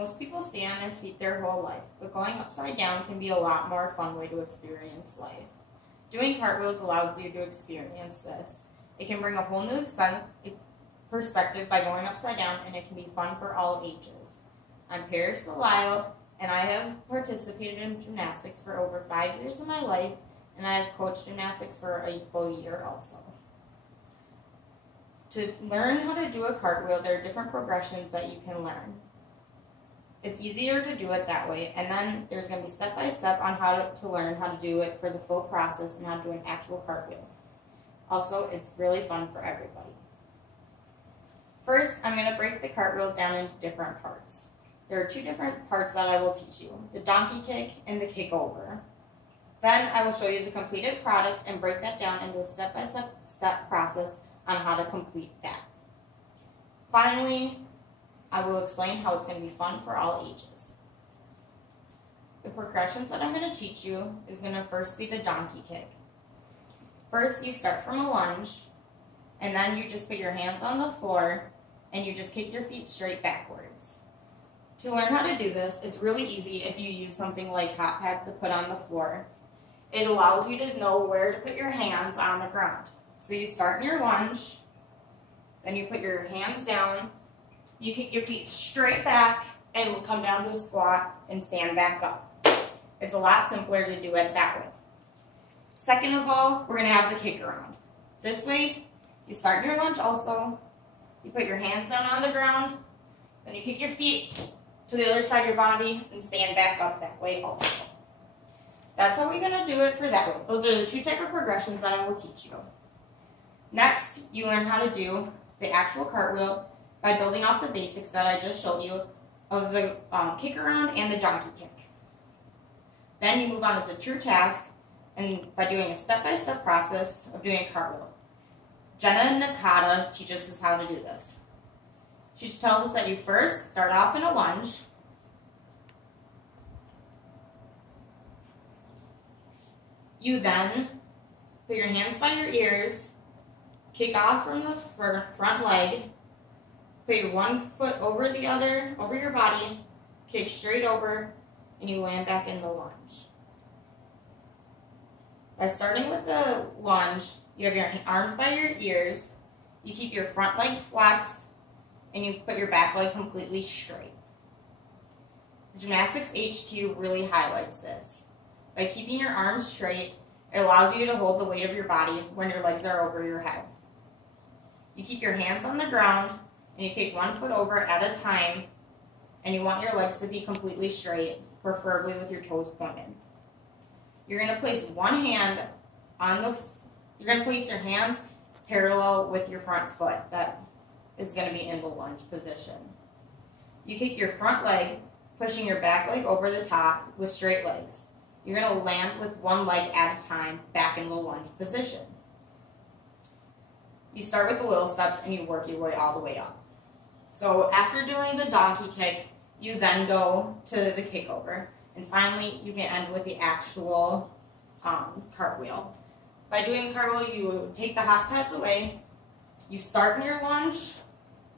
Most people stay on their feet their whole life, but going upside down can be a lot more fun way to experience life. Doing cartwheels allows you to experience this. It can bring a whole new perspective by going upside down, and it can be fun for all ages. I'm Paris Delisle, and I have participated in gymnastics for over 5 years of my life, and I have coached gymnastics for a full year also. To learn how to do a cartwheel, there are different progressions that you can learn. It's easier to do it that way, and then there's going to be step-by-step on how to learn how to do it for the full process and how to do an actual cartwheel. Also, it's really fun for everybody. First, I'm going to break the cartwheel down into different parts. There are 2 different parts that I will teach you, the donkey kick and the kick over. Then I will show you the completed product and break that down into a step-by-step process on how to complete that. Finally, I will explain how it's going to be fun for all ages. The progressions that I'm going to teach you is going to first be the donkey kick. First, you start from a lunge, and then you just put your hands on the floor, and you just kick your feet straight backwards. To learn how to do this, it's really easy if you use something like hot pads to put on the floor. It allows you to know where to put your hands on the ground. So you start in your lunge, then you put your hands down, you kick your feet straight back and come down to a squat and stand back up. It's a lot simpler to do it that way. Second of all, we're going to have the kick around. This way, you start in your lunge also, you put your hands down on the ground, then you kick your feet to the other side of your body and stand back up that way also. That's how we're going to do it for that way. Those are the 2 types of progressions that I will teach you. Next, you learn how to do the actual cartwheel by building off the basics that I just showed you of the kick around and the donkey kick. Then you move on to the true task and by doing a step-by-step process of doing a cartwheel. Jenna Nakata teaches us how to do this. She tells us that you first start off in a lunge, you then put your hands by your ears, kick off from the front leg, put your one foot over the other, over your body, kick straight over, and you land back in the lunge. By starting with the lunge, you have your arms by your ears, you keep your front leg flexed, and you put your back leg completely straight. Gymnastics HQ really highlights this. By keeping your arms straight, it allows you to hold the weight of your body when your legs are over your head. You keep your hands on the ground, and you kick one foot over at a time, and you want your legs to be completely straight, preferably with your toes pointed. You're going to place one hand on you're going to place your hands parallel with your front foot that is going to be in the lunge position. You kick your front leg, pushing your back leg over the top with straight legs. You're going to land with one leg at a time back in the lunge position. You start with the little steps and you work your way all the way up. So after doing the donkey kick, you then go to the kick over. And finally, you can end with the actual cartwheel. By doing a cartwheel, you take the hot pads away. You start in your lunge.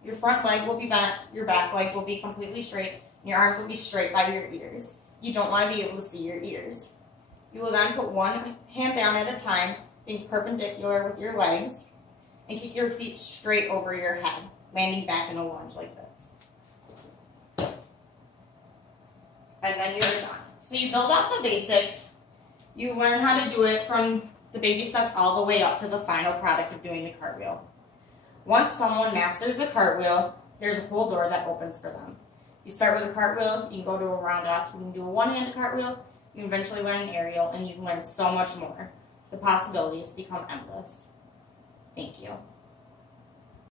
Your front leg will be back. Your back leg will be completely straight. And your arms will be straight by your ears. You don't want to be able to see your ears. You will then put one hand down at a time, being perpendicular with your legs, and kick your feet straight over your head, landing back in a lunge like this. And then you're done. So you build off the basics. You learn how to do it from the baby steps all the way up to the final product of doing the cartwheel. Once someone masters a cartwheel, there's a whole door that opens for them. You start with a cartwheel, you can go to a round-off, you can do a one-handed cartwheel, you can eventually learn an aerial, and you can learn so much more. The possibilities become endless. Thank you.